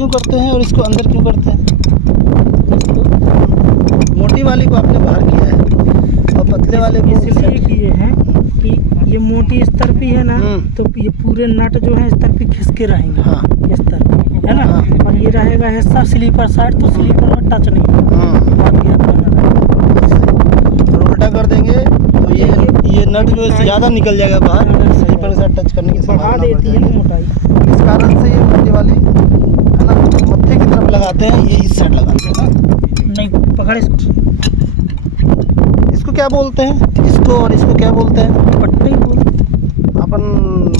क्यों करते हैं और इसको अंदर क्यों करते हैं? मोटी वाली को आपने बाहर किया है और पतले वाले को इसलिए किए हैं कि ये मोटी इस तरफ भी है ना, तो ये पूरे नट जो है इस तरफ भी खिसके रहेंगे। हाँ इस तरफ है ना। और ये रहेगा हिस्सा स्लीपर साइड, तो स्लीपर में टच नहीं होगा। और उल्टा कर देंगे तो ये नट जो है ज़्यादा निकल जाएगा बाहर, स्लीपर के साथ टच करने की बढ़ा संभावना बढ़ देती है ना जाएगी। मोटाई। इस कारण से ये मोटी वाली है ना मत्थे की तरफ लगाते हैं, ये इस साइड लगाते हैं ना। नहीं पकड़ इसको। इसको क्या बोलते हैं? इसको और इसको क्या बोलते हैं? पट्टी बोलते अपन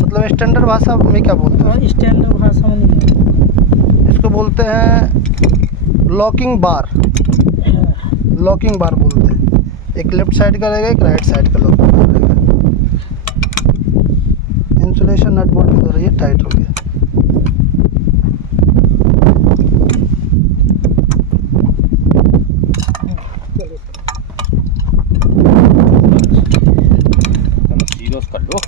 मतलब स्टैंडर्ड भाषा में क्या बोलते हैं? हैं, स्टैंडर्ड भाषा में नहीं इसको बोलते हैं लॉकिंग बार। लॉकिंग बार बोलते हैं। एक लेफ्ट साइड का रहेगा, एक राइट साइड का लॉकिंग बार रहेगा। इंसुलेशन नट बोल्ट के द्वारा ये टाइट हो गया। कर लो।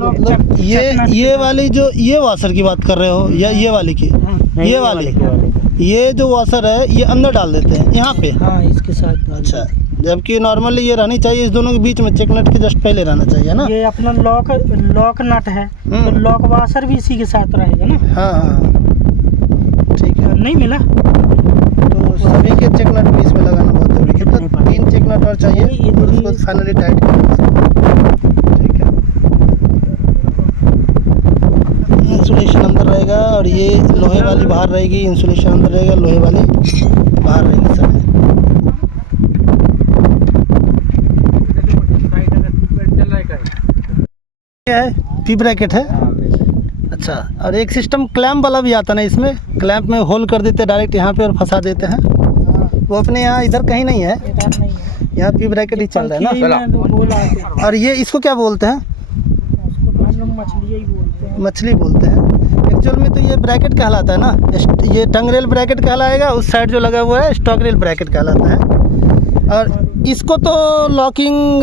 मतलब ये वाली जो ये वाशर की बात कर रहे हो या ये वाली की? ये वाली ये जो वाशर है ये अंदर डाल देते हैं यहाँ पे। हाँ इसके साथ। अच्छा, जबकि नॉर्मली ये रहनी चाहिए इस दोनों के बीच में, चेक नट के जस्ट पहले रहना चाहिए ना। ये अपना लॉक नट है, तो लॉक वाशर भी इसी के साथ रहेगा ना। हाँ हाँ ठीक है। नहीं मिला तो सभी के चेक नट भी इसमें लगाना बहुत जरूरी है। कितना 3 चेक नट और चाहिए और उसको फाइनली टाइट करना। ठीक है, इंसुलेशन अंदर रहेगा और ये लोहे वाली बाहर रहेगी। इंसुलेशन अंदर रहेगा, लोहे वाली बाहर रहेगी। सब क्या है? पी ब्रैकेट है। अच्छा, और एक सिस्टम क्लैंप वाला भी आता ना इसमें। क्लैंप में होल कर देते डायरेक्ट यहाँ पे और फंसा देते हैं। वो अपने यहाँ इधर कहीं नहीं है, यहाँ पी ब्रैकेट ही चल रहा है ना। और ये इसको क्या बोलते हैं? मछली बोलते हैं। एक्चुअल में तो ये ब्रैकेट कहलाता है ना। ये टंग रेल ब्रैकेट कहलाएगा, उस साइड जो लगा हुआ है स्टॉक रेल ब्रैकेट कहलाता है। और इसको तो लॉकिंग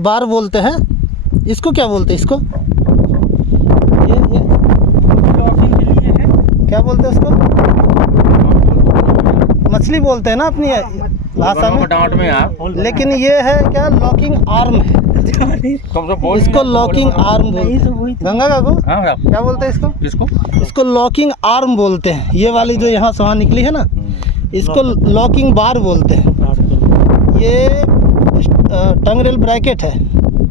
बार बोलते हैं। इसको क्या बोलते हैं? इसको ये लॉकिंग के लिए है। क्या बोलते हैं उसको? मछली बोलते हैं ना अपनी भाषा में। लेकिन ये है क्या? लॉकिंग आर्म है। इसको लॉकिंग आर्म बोलते हैं। गंगा काकू क्या बोलते हैं इसको? इसको लॉकिंग आर्म बोलते हैं। ये वाली जो यहाँ से वहाँ निकली है ना, इसको लॉकिंग बार बोलते हैं। ये टंग रेल ब्रैकेट है,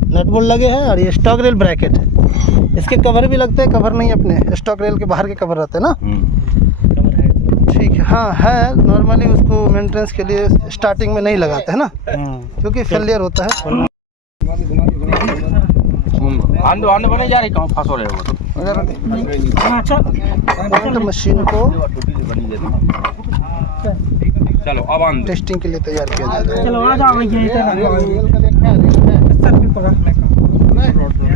नट बोल्ट लगे हैं, और ये स्टॉक रेल ब्रैकेट है। इसके कवर भी लगते हैं। कवर नहीं अपने स्टॉक रेल के बाहर के कवर रहते हैं ना। ठीक है, हाँ है। नॉर्मली उसको मेंटेनेंस के लिए स्टार्टिंग में नहीं लगाते हैं ना, क्योंकि फेलियर होता है। मशीन को चलो अब टेस्टिंग के लिए तैयार किया जाता है। चलो आ जाओ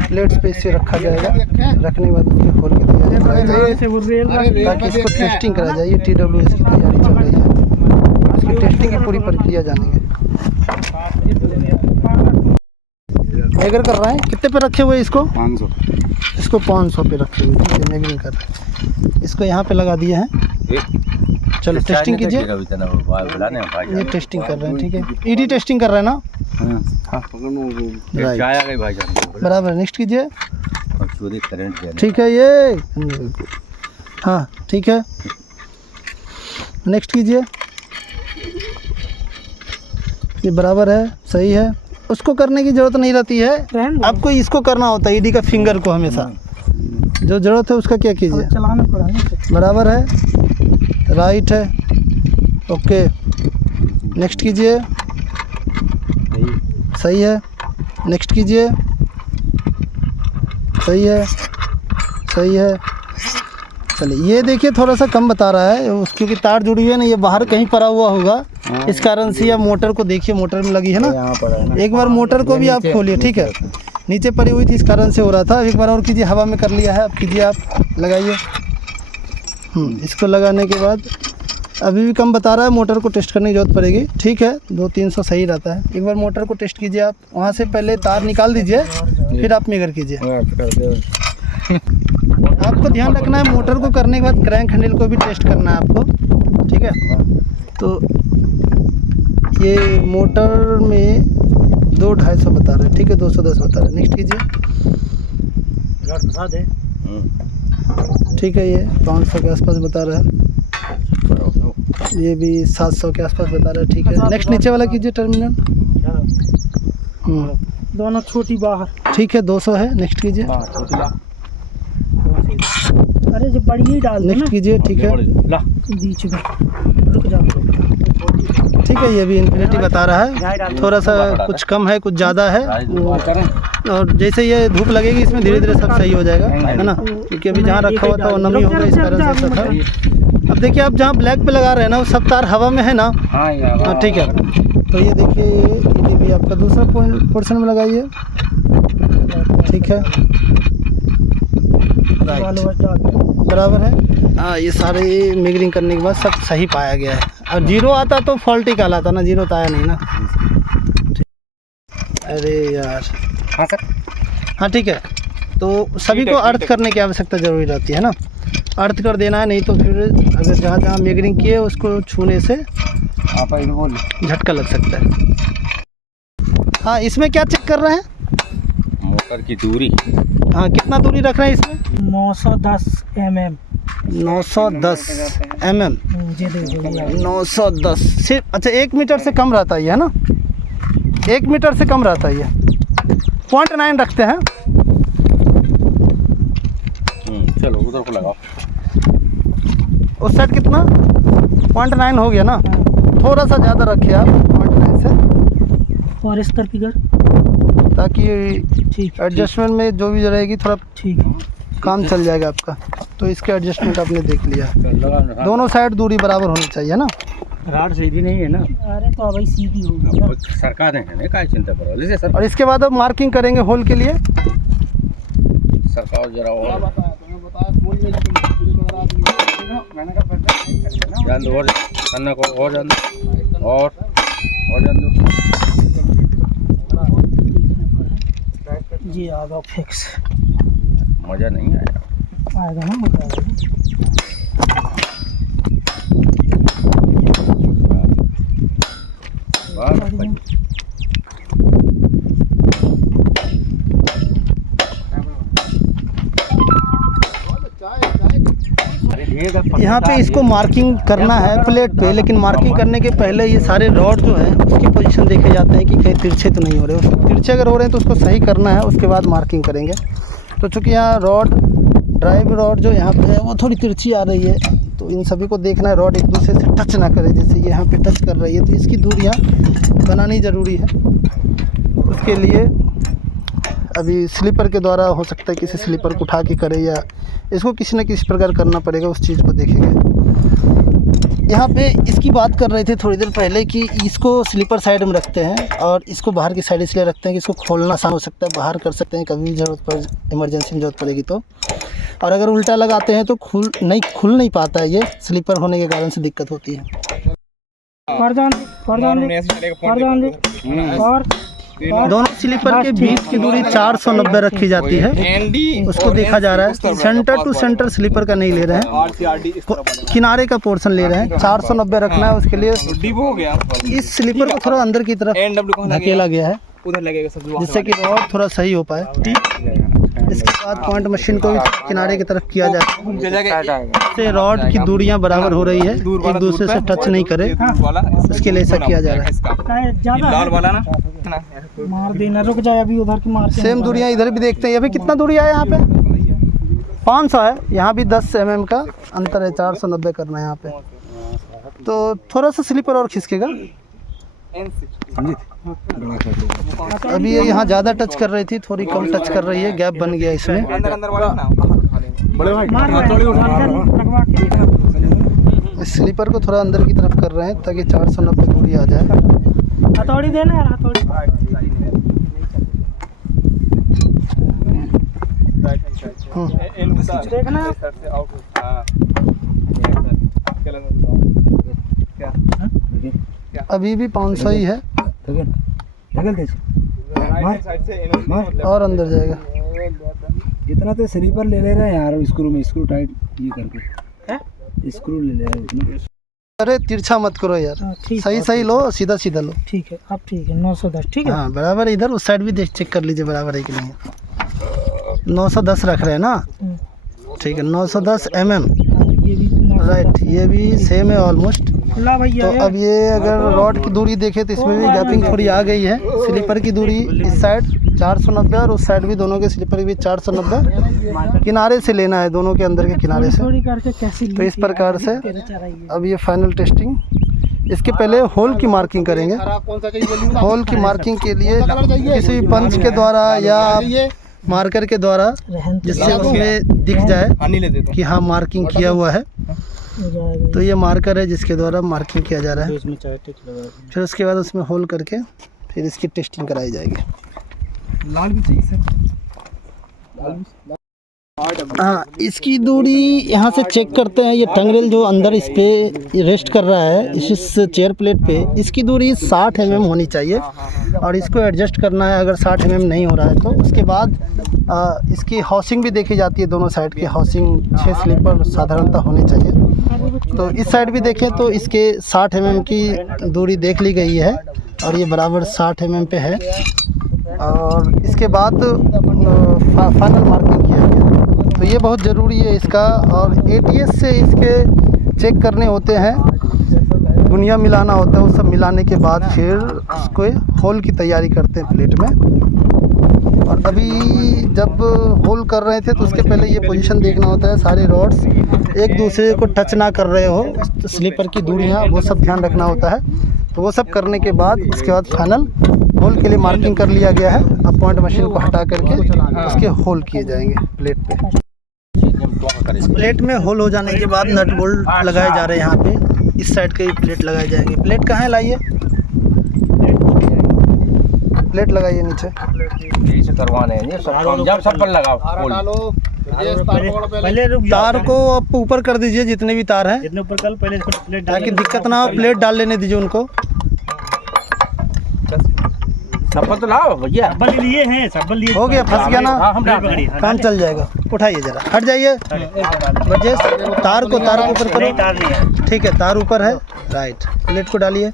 प्लेट्स पे इसे रखा जाएगा। रखने के बाद उसके खोल के तैयारी ताकि इसको टेस्टिंग करा जाए। TWS की तैयारी चल रही है, उसकी टेस्टिंग की पूरी प्रक्रिया जानेंगे। मैगर कर रहे हैं। कितने पे रखे हुए इसको? 500। इसको 500 पे रखे हुए। ठीक है, मैगरिंग कर रहे हैं। इसको यहाँ पे लगा दिए हैं। चलो टेस्टिंग कीजिए। ये टेस्टिंग कर रहे हैं। ठीक है, ED टेस्टिंग कर रहे हैं ना। बराबर, नेक्स्ट कीजिए। ठीक है, ये हाँ ठीक है, नेक्स्ट कीजिए। ये बराबर है, सही है। उसको करने की ज़रूरत नहीं रहती है, आपको इसको करना होता है। ED का फिंगर को हमेशा जो ज़रूरत है उसका क्या कीजिए। चलाना पड़ा है। बराबर है, राइट है, ओके। नेक्स्ट कीजिए। सही है, नेक्स्ट कीजिए। सही है, सही है। चलिए, ये देखिए थोड़ा सा कम बता रहा है क्योंकि तार जुड़ी हुई है ना, ये बाहर कहीं पड़ा हुआ होगा, इस कारण से। या मोटर को देखिए, मोटर में लगी है ना। एक बार मोटर को भी आप खोलिए। ठीक है, नीचे पड़ी हुई थी, इस कारण से हो रहा था। अब एक बार और कीजिए, हवा में कर लिया है, अब कीजिए आप, लगाइए। इसको लगाने के बाद अभी भी कम बता रहा है, मोटर को टेस्ट करने की जरूरत पड़ेगी। ठीक है, 200-300 सही रहता है। एक बार मोटर को टेस्ट कीजिए आप, वहाँ से पहले तार निकाल दीजिए, फिर आप मेगर कीजिए। आपको ध्यान रखना है, मोटर को करने के बाद क्रैंक हैंडल को भी टेस्ट करना है आपको, ठीक है। तो ये मोटर में 2-250 बता रहे हैं, ठीक है, 210 बता रहे हैं। नेक्स्ट कीजिए, ठीक है, ये 500 के आसपास बता रहा है, ये भी 700 के आसपास बता रहा है, ठीक है। नेक्स्ट नीचे वाला कीजिए, टर्मिनल। दोनों छोटी बाहर, ठीक है, 200 है। नेक्स्ट कीजिए, अरे जो बड़ी ही डाल दो नेक्स्ट ना कीजिए, ठीक है, बीच में, रुक जाओ। ठीक है, ये भी इन्फिनिटी बता रहा है, थोड़ा सा कुछ कम है, कुछ ज़्यादा है। और जैसे ये धूप लगेगी इसमें, धीरे धीरे सब सही हो जाएगा, है ना, क्योंकि अभी जहाँ रखा हुआ था वो नमी होगा, इस कारण से ऐसा था। अब देखिए, आप जहाँ ब्लैक पे लगा रहे हैं ना, वो सब तार हवा में है ना। हाँ, ठीक है। तो ये देखिए, ये भी आपका दूसरा पोर्शन में लगाइए, ठीक है, राइट, बराबर है। हाँ, ये सारे मेजरिंग करने के बाद सब सही पाया गया है। और जीरो आता तो फॉल्ट ही कहलाता ना, जीरो तो आया नहीं ना। अरे यार, हाँ सर, हाँ ठीक है। तो सभी को अर्थ करने की आवश्यकता जरूरी रहती है ना, अर्थ कर देना है, नहीं तो फिर अगर जहाँ जहाँ मेजरिंग किए उसको छूने से झटका लग सकता है। हाँ, इसमें क्या चेक कर रहे हैं? मोटर की दूरी। हाँ, कितना दूरी रख रहे हैं इसमें? 910 mm। 910 mm, 910 सिर्फ। अच्छा, 1 मीटर से कम रहता है ये, है ना, 1 मीटर से कम रहता है ये। 0.9 रखते हैं। चलो उधर को लगाओ। उस साइड कितना? 0.9 हो गया ना, थोड़ा सा ज़्यादा रखिए आप 0.9 से, और इस तरफ कर, ताकि ठीक एडजस्टमेंट में जो भी रहेगी थोड़ा ठीक है, काम चल जाएगा आपका। तो इसके एडजस्टमेंट आपने देख लिया, दोनों साइड दूरी बराबर होनी चाहिए ना। राड सीधी नहीं है ना। अरे तो अब सीधी होगी ना, सरकार देंगे, क्या चिंता करो सर। और इसके बाद अब मार्किंग करेंगे होल के लिए। सरकार जरा और जान दो, और अन्ना को और जान दो, और जान दो जी। आगा फिक्स, मज़ा नहीं आया, आएगा ना मजा आएगा। यहाँ पे इसको मार्किंग करना है प्लेट पे, लेकिन मार्किंग करने के पहले ये सारे रॉड जो है उसकी पोजीशन देखे जाते हैं कि कहीं तिरछे तो नहीं हो रहे। उसको तिरछे अगर हो रहे हैं तो उसको सही करना है, उसके बाद मार्किंग करेंगे। तो चूँकि यहाँ रॉड, ड्राइव रॉड जो यहाँ पे है वो थोड़ी तिरछी आ रही है, तो इन सभी को देखना है, रॉड एक दूसरे से टच ना करे। जैसे ये यहाँ पे टच कर रही है तो इसकी दूरियाँ बनानी ज़रूरी है। उसके लिए अभी स्लीपर के द्वारा हो सकता है, किसी स्लीपर को उठा के करे, या इसको किसी न किसी प्रकार करना पड़ेगा, उस चीज़ को देखेंगे। यहाँ पे इसकी बात कर रहे थे थोड़ी देर पहले कि इसको स्लीपर साइड में रखते हैं और इसको बाहर की साइड इसलिए रखते हैं कि इसको खोलना आसान हो सकता है, बाहर कर सकते हैं कभी भी ज़रूरत पड़, इमरजेंसी में ज़रूरत पड़ेगी तो। और अगर उल्टा लगाते हैं तो खुल नहीं पाता है, ये स्लीपर होने के कारण से दिक्कत होती है। और दोनों स्लीपर के बीच की दूरी 490 रखी जाती है, उसको देखा जा रहा है। सेंटर टू सेंटर स्लीपर का नहीं ले रहे हैं, किनारे का पोर्शन ले रहे हैं। 490 रखना है, उसके लिए इस स्लीपर को थोड़ा अंदर की तरफ धकेला गया है, जिससे कि रॉड थोड़ा सही हो पाए। इसके बाद पॉइंट मशीन को भी किनारे की तरफ किया जाता है, इससे रॉड की दूरियां बराबर हो रही है, एक दूसरे से टच नहीं करे, इसके लिए ऐसा किया जा रहा है। मार देना, रुक जाए अभी उधर की मार। सेम दूरियां इधर भी देखते हैं। अभी कितना दूरी है यहाँ पे? 500 है, यहाँ भी 10 mm का अंतर है। 490 करना है यहाँ पे, तो थोड़ा सा स्लीपर और खिसकेगा। अभी ये यहाँ ज़्यादा टच कर रही थी, थोड़ी कम टच कर रही है, गैप बन गया इसमें। स्लीपर को थोड़ा अंदर की तरफ कर रहे हैं ताकि 490 दूरी आ जाए। हथौड़ी देना यार, हथौड़ी। देखना अभी भी 500 ही है और अंदर जाएगा। इतना तो स्लीपर ले ले रहे हैं यार, स्क्रू में स्क्रू टाइट ये करके स्क्रू ले ले रहे हैं। अरे तिरछा मत करो यार, ठीक सही सही लो, सीधा सीधा लो। ठीक है, अब ठीक है 910 ठीक है। हाँ बराबर, इधर उस साइड भी देख चेक कर लीजिए बराबर है कि नहीं। 910 रख रहे हैं ना, ठीक है 910 mm, ये भी राइट, ये भी सेम है ऑलमोस्ट। ला भैया तो अब ये अगर रॉड की दूरी देखें तो इसमें भी गैपिंग थोड़ी आ गई है। स्लीपर की दूरी इस साइड 490 और उस साइड भी, दोनों के स्लीपर की भी 490 किनारे से लेना है, दोनों के अंदर के किनारे से। थोड़ी करके कैसे तो इस प्रकार से अब ये फाइनल टेस्टिंग, इसके पहले होल की मार्किंग करेंगे। होल की मार्किंग के लिए किसी भी पंच के द्वारा या मार्कर के द्वारा, जिससे उसमें दिख जाए कि हाँ मार्किंग किया हुआ है। तो ये मार्कर है जिसके द्वारा मार्किंग किया जा रहा है। फिर उसके बाद उसमें होल करके फिर इसकी टेस्टिंग कराई जाएगी। लाल भी चाहिए सर। हाँ, इसकी दूरी यहाँ से चेक करते हैं। ये टंगरेल जो अंदर इस पे रेस्ट कर रहा है इस चेयर प्लेट पे, इसकी दूरी 60 mm होनी चाहिए और इसको एडजस्ट करना है। अगर 60 mm नहीं हो रहा है तो उसके बाद इसकी हाउसिंग भी देखी जाती है। दोनों साइड की हाउसिंग 6 स्लीपर साधारणतः होनी चाहिए। तो इस साइड भी देखें तो इसके 60 mm की दूरी देख ली गई है और ये बराबर 60 mm पे है। और इसके बाद फाइनल मार्किंग किया गया। तो ये बहुत ज़रूरी है इसका। और ATS से इसके चेक करने होते हैं, बुनिया मिलाना होता है। वो सब मिलाने के बाद फिर उसको होल की तैयारी करते हैं प्लेट में। और अभी जब होल कर रहे थे तो उसके पहले ये पोजीशन देखना होता है, सारे रॉड्स एक दूसरे को टच ना कर रहे हो, स्लीपर की दूरियाँ वो सब ध्यान रखना होता है। तो वो सब करने के बाद उसके बाद फाइनल होल के लिए मार्किंग कर लिया गया है। अब पॉइंट मशीन को हटा करके उसके होल किए जाएंगे प्लेट पे। प्लेट में होल हो जाने के बाद नट बोल्ट लगाए जा रहे हैं। यहाँ पे इस साइड के प्लेट लगाए जाएंगे। प्लेट कहाँ है, लाइए प्लेट लगाइए नीचे। यही से करवाने हैं ये सब। जब सब पर लगाओ पहले तार को आप ऊपर कर दीजिए, जितने भी तार हैं जितने ऊपर कल पहले इसको प्लेट ताकि दिक्कत ना हो। प्लेट डाल लेने दीजिए उनको। सब तो लाओ भैया, सब्बल लिए हैं, सब्बल लिए हो गया, फंस गया ना, हम काम चल जाएगा। उठाइए जरा, हट जाइए बजेश, तार को ऊपर करो। ठीक है, तार ऊपर है, राइट। प्लेट को डालिए,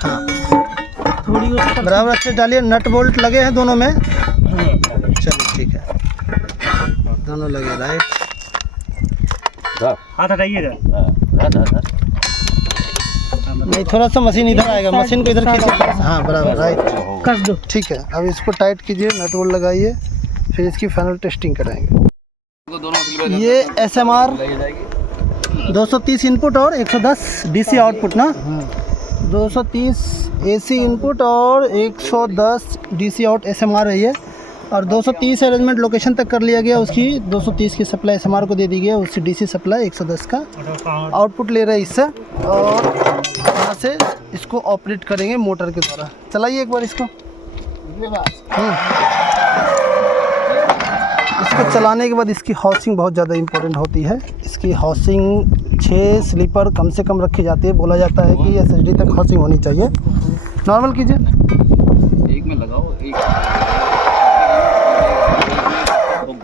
हाँ थोड़ी बराबर अच्छे डालिए। नट बोल्ट लगे हैं दोनों में, चलिए ठीक है, दोनों लगे, राइट। हाथ हटाइएगा। नहीं, थोड़ा सा मशीन इधर आएगा, मशीन को इधर खींचिए, हाँ बराबर, राइट, कस दो। ठीक है। अब इसको टाइट कीजिए, नट बोल्ट लगाइए, फिर इसकी फाइनल टेस्टिंग कराएंगे। ये SMR 230 इनपुट और 110 DC आउटपुट ना, 230 AC इनपुट और 110 DC आउट SMR है ये। और 230 अरेंजमेंट लोकेशन तक कर लिया गया, उसकी 230 की सप्लाई SMR को दे दी गई, उससे DC सप्लाई 110 का आउटपुट ले रहे हैं इससे। और यहाँ से इसको ऑपरेट करेंगे मोटर के द्वारा। चलाइए एक बार इसको। इसको चलाने के बाद इसकी हाउसिंग बहुत ज़्यादा इम्पोर्टेंट होती है। इसकी हाउसिंग 6 स्लीपर कम से कम रखी जाती है। बोला जाता है कि SHD तक हाउसिंग होनी चाहिए। नॉर्मल कीजिए, एक में लगाओ, एक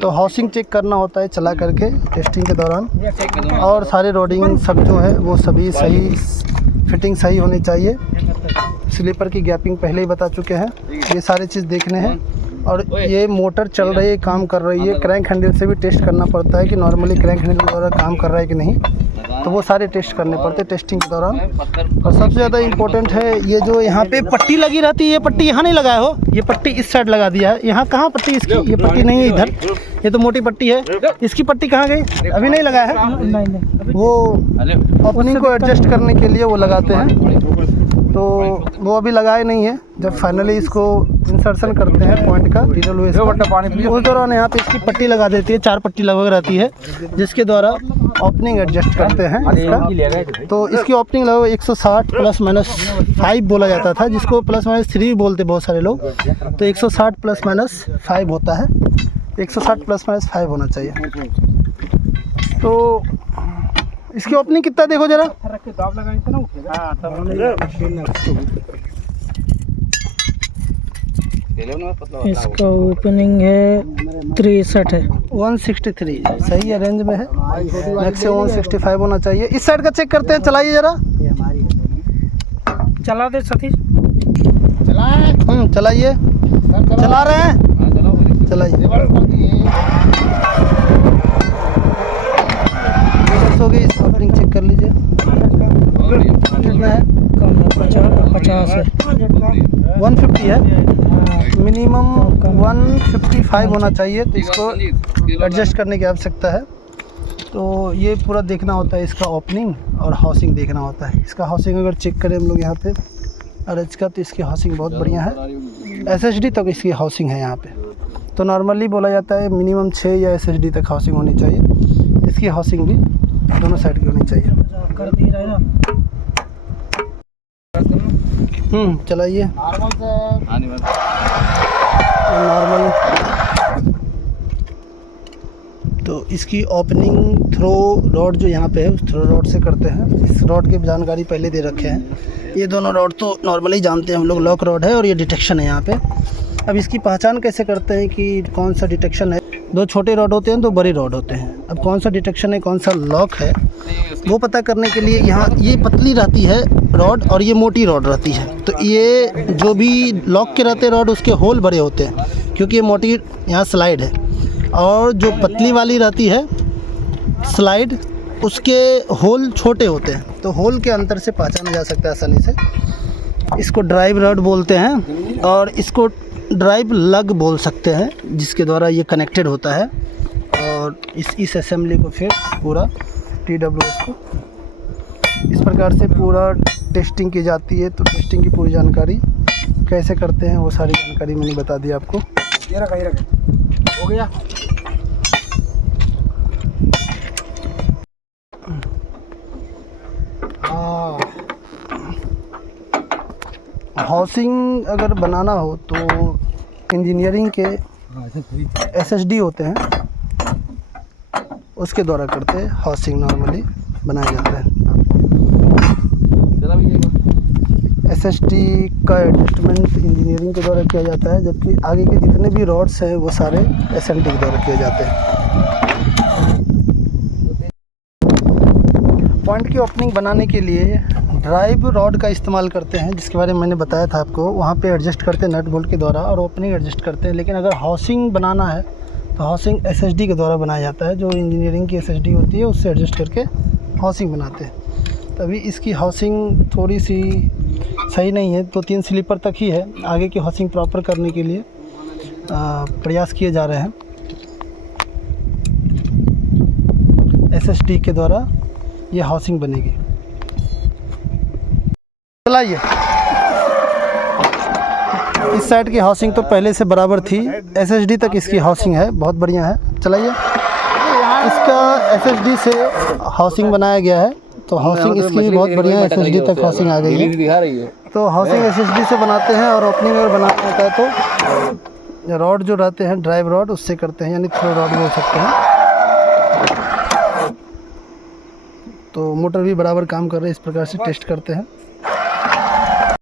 तो हाउसिंग चेक करना होता है चला करके टेस्टिंग के दौरान। और सारे रोडिंग सब जो है वो सभी सही, फिटिंग सही होनी चाहिए। स्लीपर की गैपिंग पहले ही बता चुके हैं, ये सारी चीज़ देखने हैं। और ये मोटर चल रही है, काम कर रही है, क्रैंक हैंडल से भी टेस्ट करना पड़ता है कि नॉर्मली क्रैंक हैंडल के द्वारा काम कर रहा है कि नहीं। तो वो सारे टेस्ट करने पड़ते हैं टेस्टिंग के दौरान। और सबसे ज़्यादा इम्पोर्टेंट है ये जो यहाँ पे पट्टी लगी रहती है, ये पट्टी यहाँ नहीं लगाया हो, ये पट्टी इस साइड लगा दिया है। यहाँ कहाँ पट्टी इसकी, ये पट्टी नहीं है इधर, ये तो मोटी पट्टी है। इसकी पट्टी कहाँ गई, अभी नहीं लगाया है। नहीं, वो ओपनिंग को एडजस्ट करने के लिए वो लगाते हैं, तो वो अभी लगाए नहीं है। जब फाइनली इसको इंसर्शन करते हैं पॉइंट का उस दौरान यहाँ पे इसकी पट्टी लगा देती है, 4 पट्टी लगभग रहती है, जिसके द्वारा ओपनिंग एडजस्ट करते हैं इसका। तो इसकी ओपनिंग लगभग 160 ±5 बोला जाता था, जिसको ±3 बोलते बहुत सारे लोग। तो 160 ± 5 होता है। 160 प्लस माइनस 5 होना चाहिए। तो इसकी ओपनिंग कितना देखो जरा। इसका ओपनिंग है 63 है। 163 सही है, रेंज में है। मैक्सिमम 165 होना चाहिए। इस साइड का चेक करते हैं, चलाइए जरा। चला दे सतीश। चलाइए। चला रहे हैं, चलाइए। हो गई, इस ओपनिंग चेक कर लीजिए कितना है। कम है, 50 है। 150 है, मिनिमम 155 होना चाहिए। तो इसको एडजस्ट करने की आवश्यकता है। तो ये पूरा देखना होता है, इसका ओपनिंग और हाउसिंग देखना होता है। इसका हाउसिंग अगर चेक करें हम लोग यहाँ पे अरज का, तो इसकी हाउसिंग बहुत बढ़िया है। SSD तक इसकी हाउसिंग है यहाँ पे। तो नॉर्मली बोला जाता है मिनिमम 6 या SSD तक हाउसिंग होनी चाहिए। इसकी हाउसिंग भी दोनों साइड की होनी चाहिए। कर दी रहा है। चलाइए। नॉर्मल। तो इसकी ओपनिंग थ्रो रॉड जो यहाँ पे है उस थ्रो रॉड से करते हैं। इस रॉड की जानकारी पहले दे रखे हैं। ये दोनों रॉड तो नॉर्मली जानते हैं हम लोग, लॉक रॉड है और ये डिटेक्शन है यहाँ पे। अब इसकी पहचान कैसे करते हैं कि कौन सा डिटेक्शन है। 2 छोटे रॉड होते हैं, 2 बड़े रॉड होते हैं। अब कौन सा डिटेक्शन है, कौन सा लॉक है, वो पता करने के लिए यहाँ ये पतली रहती है रॉड और ये मोटी रॉड रहती है। तो ये जो भी लॉक के रहते हैं रॉड, उसके होल बड़े होते हैं क्योंकि ये मोटी यहाँ स्लाइड है। और जो पतली वाली रहती है स्लाइड, उसके होल छोटे होते हैं। तो होल के अंतर से पहचाना जा सकता है आसानी से। इसको ड्राइव रॉड बोलते हैं और इसको ड्राइव लग बोल सकते हैं, जिसके द्वारा ये कनेक्टेड होता है। और इस असेंबली को फिर पूरा TWS को इस प्रकार से पूरा टेस्टिंग की जाती है। तो टेस्टिंग की पूरी जानकारी कैसे करते हैं वो सारी जानकारी मैंने बता दी आपको। ये रखा हो गया। हाउसिंग अगर बनाना हो तो इंजीनियरिंग के SSD होते हैं, उसके द्वारा करते हैं। हाउसिंग नॉर्मली बनाया जाता है। SSD का एडजस्टमेंट इंजीनियरिंग के द्वारा किया जाता है, जबकि आगे के जितने भी रॉड्स हैं वो सारे SMT के द्वारा किए जाते हैं। पॉइंट की ओपनिंग बनाने के लिए ड्राइव रॉड का इस्तेमाल करते हैं, जिसके बारे में मैंने बताया था आपको। वहाँ पे एडजस्ट करते हैं नट बोल्ट के द्वारा और ओपनिंग एडजस्ट करते हैं। लेकिन अगर हाउसिंग बनाना है तो हाउसिंग SSD के द्वारा बनाया जाता है। जो इंजीनियरिंग की SSD होती है उससे एडजस्ट करके हाउसिंग बनाते हैं। तभी इसकी हाउसिंग थोड़ी सी सही नहीं है, तो 3 स्लीपर तक ही है। आगे की हाउसिंग प्रॉपर करने के लिए प्रयास किए जा रहे हैं। SSD के द्वारा ये हाउसिंग बनेगी। चलाइए। इस साइड की हाउसिंग तो पहले से बराबर थी। SSD तक इसकी हाउसिंग है, बहुत बढ़िया है। चलाइए। इसका SSD से हाउसिंग बनाया गया है, तो हाउसिंग इसकी भी बहुत बढ़िया है। SSD तक हाउसिंग आ गई है। तो हाउसिंग SSD से बनाते हैं और ओपनिंग अगर बनाना होता है तो रॉड जो रहते हैं ड्राइव रॉड, उससे करते हैं, यानी थ्रो रॉड बोल सकते हैं। तो मोटर भी बराबर काम कर रहे हैं, इस प्रकार से टेस्ट करते हैं।